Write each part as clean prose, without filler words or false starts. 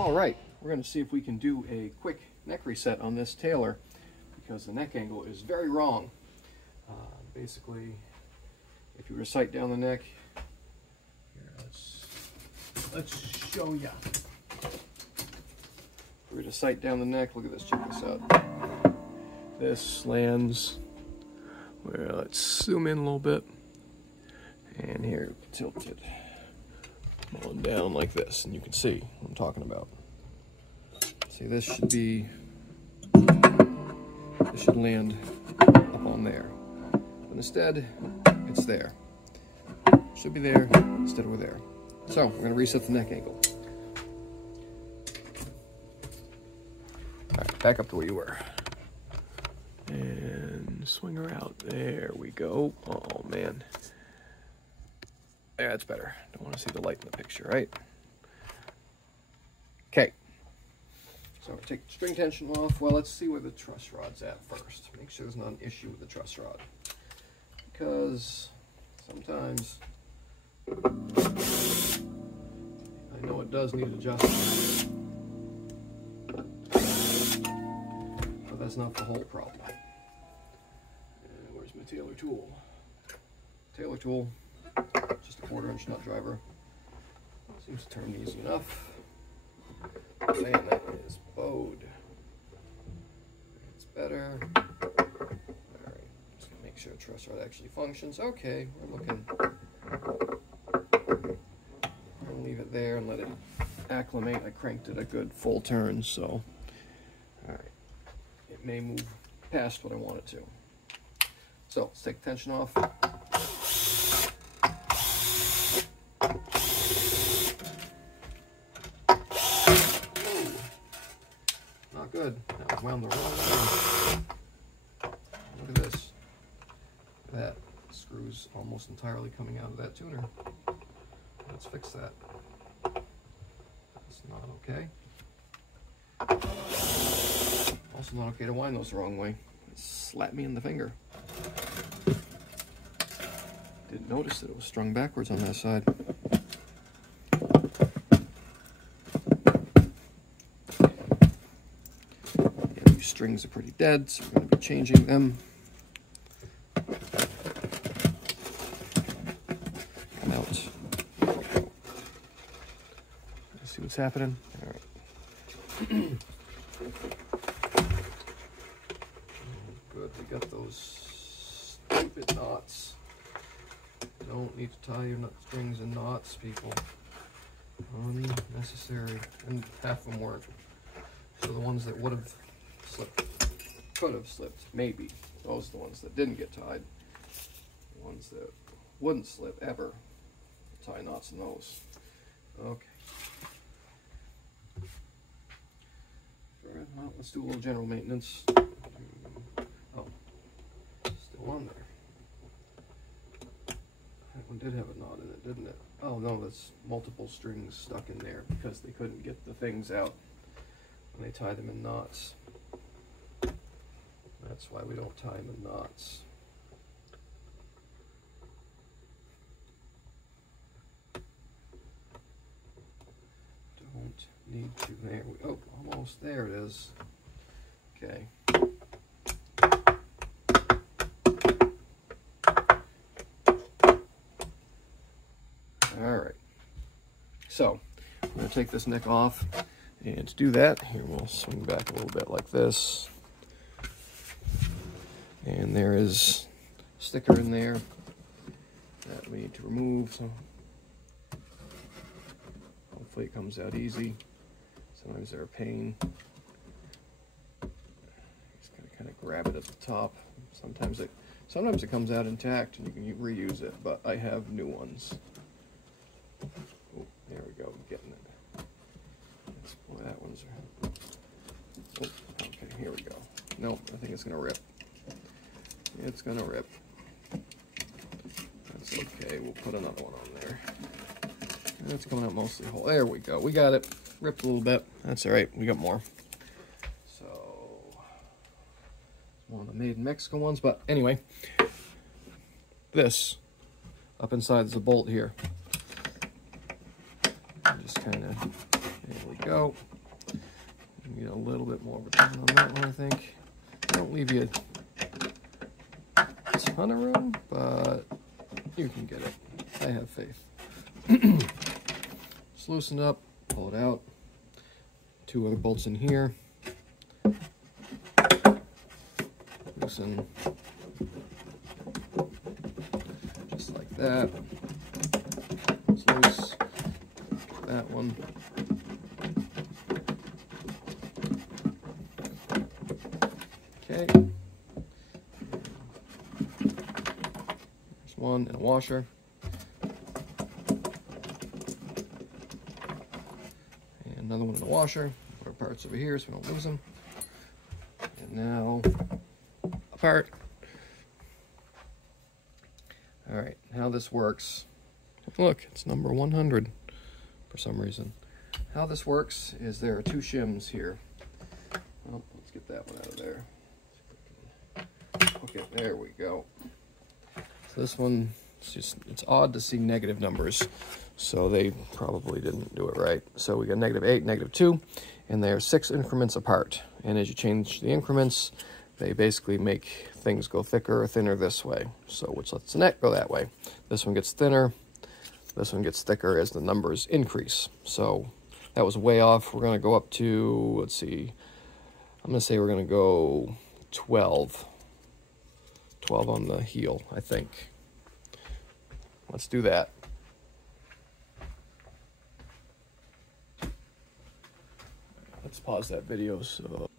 All right, we're going to see if we can do a quick neck reset on this Taylor because the neck angle is very wrong. Basically, if you were to sight down the neck, here, let's show ya. If we were to sight down the neck, look at this, check this out. This lands where, let's zoom in a little bit, and here, tilt it on down like this, and you can see what I'm talking about. See, this should land up on there, but instead, it's there. Should be there, instead we're there. So, we're gonna reset the neck angle. All right, back up to where you were. And swing her out. There we go. Oh, man. Yeah, that's better. Don't want to see the light in the picture, right? Okay. So take the string tension off. Well, let's see where the truss rod's at first. Make sure there's not an issue with the truss rod. Because sometimes I know it does need adjustment. But that's not the whole problem. And where's my Taylor tool? Taylor tool. Just a 1/4" nut driver. Seems to turn easy enough. Man, that is bowed. It's better. Alright, just gonna make sure the truss rod actually functions. Okay, we're looking. I'm gonna leave it there and let it acclimate. I cranked it a good full turn, so alright. It may move past what I want it to. So let's take the tension off. Good. That was wound the wrong way. Look at this. That screw's almost entirely coming out of that tuner. Let's fix that. That's not okay. Also not okay to wind those the wrong way. It slapped me in the finger. Didn't notice that it was strung backwards on that side. Strings are pretty dead, so we're going to be changing them. Come out. Let's see what's happening. All right. Good, we got those stupid knots. Don't need to tie your strings in knots, people. Unnecessary. And half of them weren't. So the ones that would have slipped, could have slipped, maybe. Those are the ones that didn't get tied. The ones that wouldn't slip ever, tie knots in those. Okay. Well, let's do a little general maintenance. Oh, still on there. That one did have a knot in it, didn't it? Oh no, that's multiple strings stuck in there because they couldn't get the things out when they tie them in knots. That's why we don't tie them in knots. Don't need to. There we go. Oh, almost there it is. Okay. All right. So I'm going to take this neck off, and to do that, here we'll swing back a little bit like this. And there is a sticker in there that we need to remove, so hopefully it comes out easy. Sometimes they're a pain. Just gotta kind of grab it at the top. Sometimes it comes out intact and you can reuse it, but I have new ones. Oh, there we go, I'm getting it. Boy, that one's. Oh, okay, here we go. Nope, I think it's gonna rip. It's gonna rip. That's okay, we'll put another one on there. It's coming out mostly whole. There we go, we got it. Ripped a little bit. That's all right, we got more. So, it's one of the made in Mexico ones, but anyway, this up inside is a bolt here. Just kind of, there we go. Need a little bit more of a turn on that one, I think. Don't leave you a ton of room, but you can get it. I have faith. Just loosen up, pull it out. 2 other bolts in here. Loosen. Just like that. It's loose. That one. Okay. There's one and a washer. And another one in the washer. Put our parts over here so we don't lose them. And now, apart. All right, how this works. Look, it's number 100 for some reason. How this works is there are 2 shims here. Well, let's get that one out of there. Okay, there we go. So this one, it's odd to see negative numbers, so they probably didn't do it right. So we got -8, -2, and they're 6 increments apart. And as you change the increments, they basically make things go thicker or thinner this way. So which lets the net go that way. This one gets thinner, this one gets thicker as the numbers increase. So that was way off. We're gonna go up to, let's see, I'm gonna say we're gonna go 12. 12 on the heel, I think. Let's do that. Let's pause that video. So,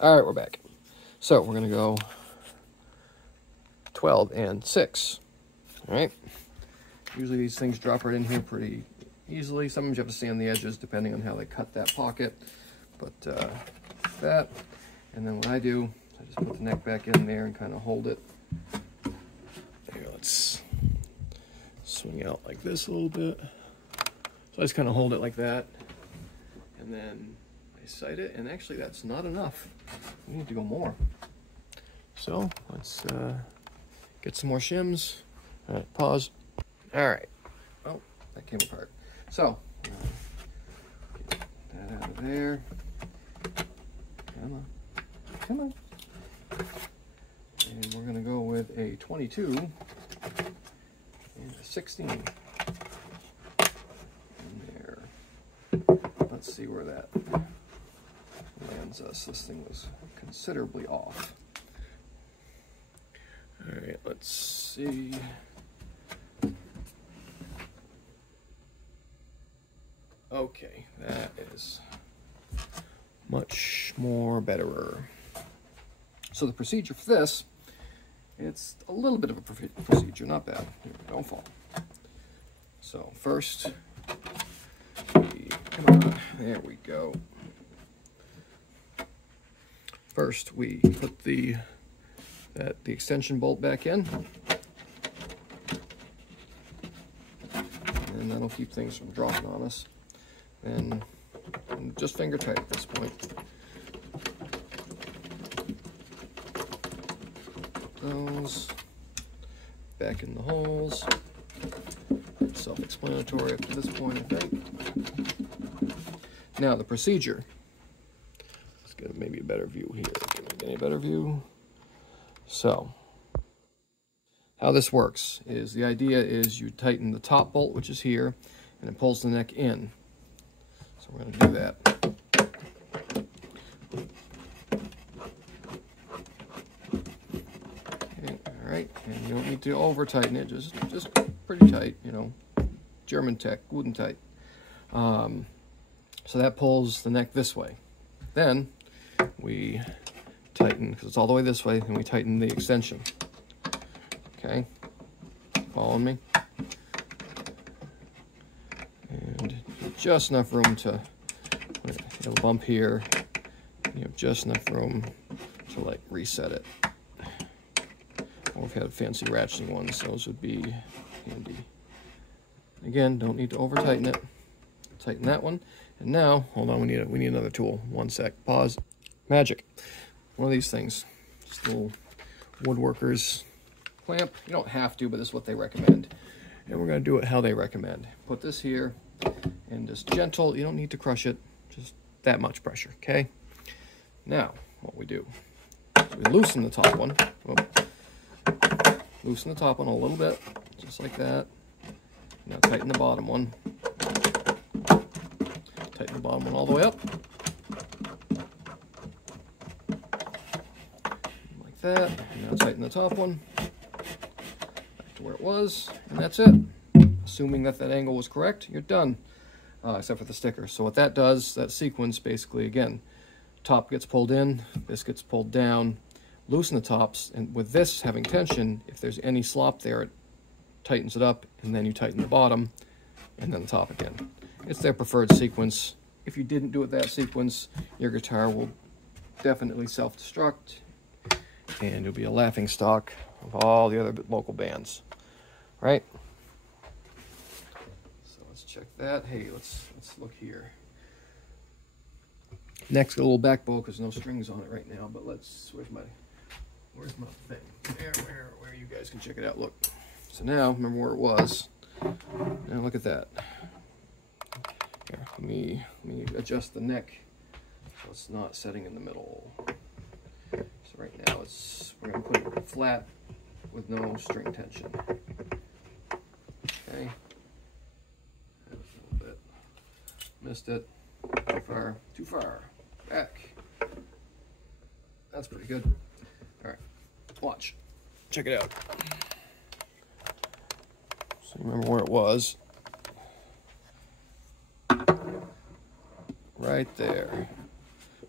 all right, we're back. So we're gonna go 12 and 6. All right. Usually these things drop right in here pretty easily. Sometimes you have to stay on the edges depending on how they cut that pocket. But that, and then what I do, I just put the neck back in there and kind of hold it. Here, let's swing out like this a little bit. So I just kind of hold it like that, and then I sight it, and actually that's not enough. We need to go more. So let's get some more shims. All right, pause. All right. Oh, that came apart. So get that out of there. Come on. Come on. And we're going to go with a 22 and a 16 in there. Let's see where that lands us. This thing was considerably off. All right, let's see. Okay, that is much more betterer. So the procedure for this, it's a little bit of a procedure, not bad. Here, don't fall. So first, come on, there we go. First, we put the extension bolt back in, and that'll keep things from dropping on us. And just finger tight at this point. Those back in the holes. Self-explanatory up to this point, I think. Now the procedure. Let's get maybe a better view here. Can we get a better view? So, how this works is the idea is you tighten the top bolt, which is here, and it pulls the neck in. So we're going to do that. Okay, all right, and you don't need to over tighten it, just pretty tight, you know, German tech, wooden tight. So that pulls the neck this way. Then we tighten, because it's all the way this way, and we tighten the extension. Okay, following me? And just enough room to, you have a bump here, you have just enough room to like reset it. Or if you had fancy ratcheting ones, those would be handy. Again, don't need to over tighten it. Tighten that one. And now, hold on, we need another tool. One sec, pause. Magic. One of these things. Just a little woodworker's clamp. You don't have to, but this is what they recommend. And we're gonna do it how they recommend. Put this here, and just gentle, you don't need to crush it, just that much pressure, okay? Now, what we do is we loosen the top one. Loosen the top one a little bit, just like that. Now tighten the bottom one. Tighten the bottom one all the way up. Like that. Now tighten the top one. Back to where it was, and that's it. Assuming that that angle was correct, you're done. Except for the sticker. So what that does, that sequence basically, again, top gets pulled in, this gets pulled down, loosen the tops, and with this having tension, if there's any slop there, it tightens it up, and then you tighten the bottom, and then the top again. It's their preferred sequence. If you didn't do it that sequence, your guitar will definitely self-destruct, and it'll be a laughing stock of all the other local bands, right? Check that. Hey, let's look here. Next, got a little back bow because no strings on it right now. But let's. Where's my thing? Where you guys can check it out. Look. So now, remember where it was. Now look at that. Here, let me adjust the neck so it's not setting in the middle. So right now we're gonna put it flat with no string tension. Okay. Missed it. Too far. Back. That's pretty good. All right, watch. Check it out. So remember where it was. Right there.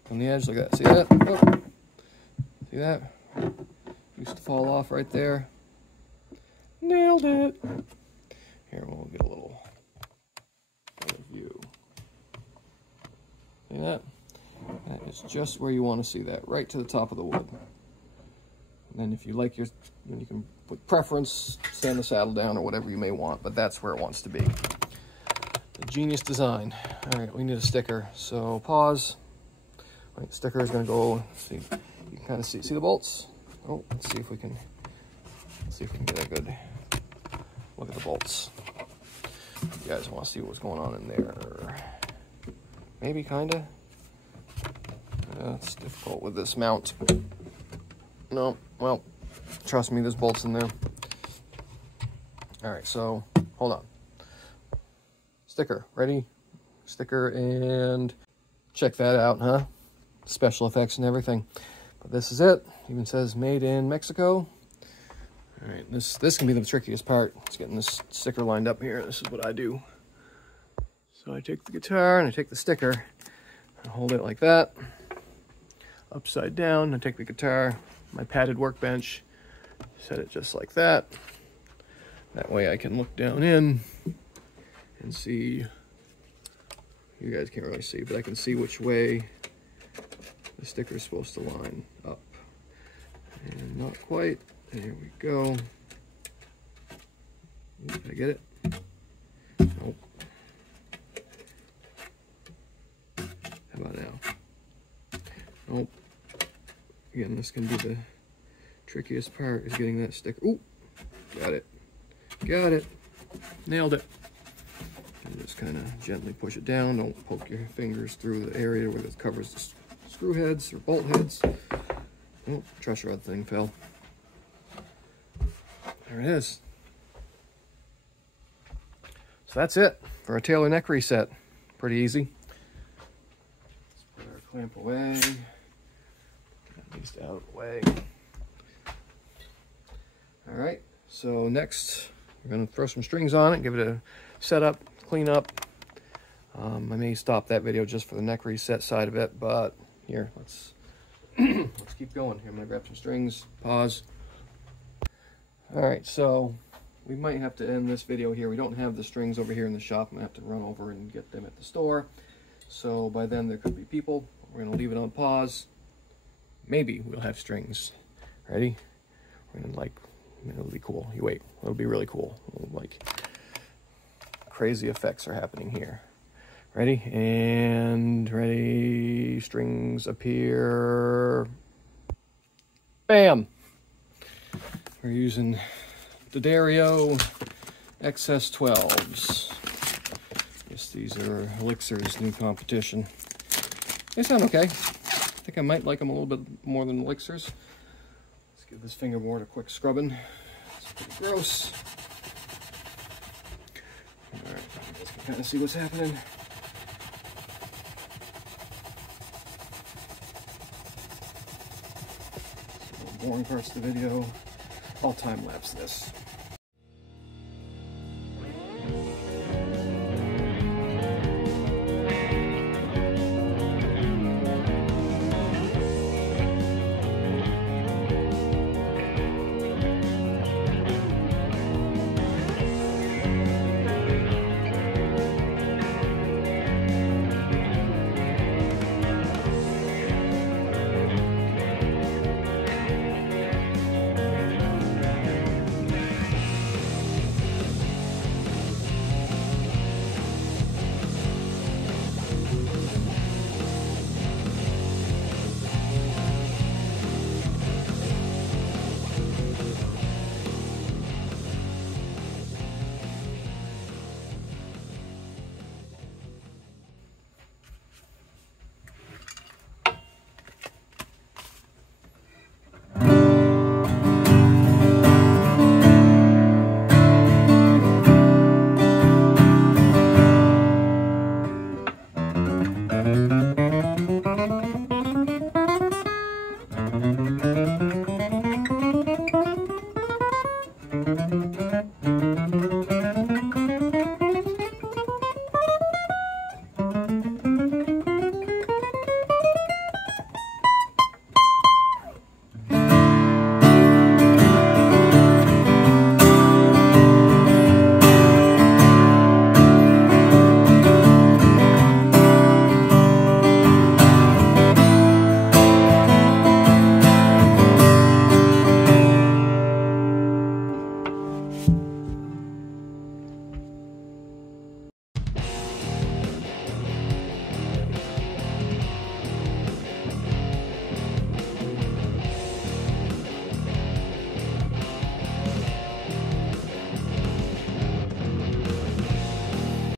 On the edge, look at that. See that? Look. See that? Used to fall off right there. Nailed it. Here, we'll get a little view. See that? That is just where you want to see that, right to the top of the wood. And then if you like you can put preference, sand the saddle down or whatever you may want, but that's where it wants to be. A genius design. All right, we need a sticker. So pause. All right, sticker is going to go. See, you can kind of see the bolts. Oh, let's see if we can get a good look at the bolts. You guys want to see what's going on in there? Maybe, kinda. It's difficult with this mount. No, well, trust me, there's bolts in there. All right, so hold on. Sticker, ready? Sticker, and check that out, huh? Special effects and everything. But this is it. Even says made in Mexico. All right, this can be the trickiest part. It's getting this sticker lined up here. This is what I do. So I take the guitar and I take the sticker and hold it like that, upside down. I take the guitar, my padded workbench, set it just like that. That way I can look down in and see. You guys can't really see, but I can see which way the sticker is supposed to line up. And not quite. There we go. Did I get it? Nope. How about now? Nope. Again, this can be the trickiest part, is getting that sticker. Ooh! Got it. Got it. Nailed it. And just kind of gently push it down. Don't poke your fingers through the area where it covers the screw heads or bolt heads. Oh, truss rod thing fell. There it is. So that's it for a Taylor neck reset. Pretty easy. Let's put our clamp away. Get these out of the way. All right, so next we're going to throw some strings on it, give it a setup, clean up. I may stop that video just for the neck reset side of it, but here, let's keep going. Here, I'm going to grab some strings, pause. All right, so we might have to end this video here. We don't have the strings over here in the shop. I'm going to have to run over and get them at the store. So by then there could be people. We're going to leave it on pause. Maybe we'll have strings. Ready? We're going to it'll be cool. You wait. It'll be really cool. Like crazy effects are happening here. Ready? And ready. Strings appear. Bam! We're using D'Addario XS12s. Yes, these are Elixir's new competition. They sound okay. think I might like them a little bit more than Elixirs. Let's give this fingerboard a quick scrubbing. It's pretty gross. Alright, you guys can kind of see what's happening. Some more boring parts of the video. I'll time lapse this.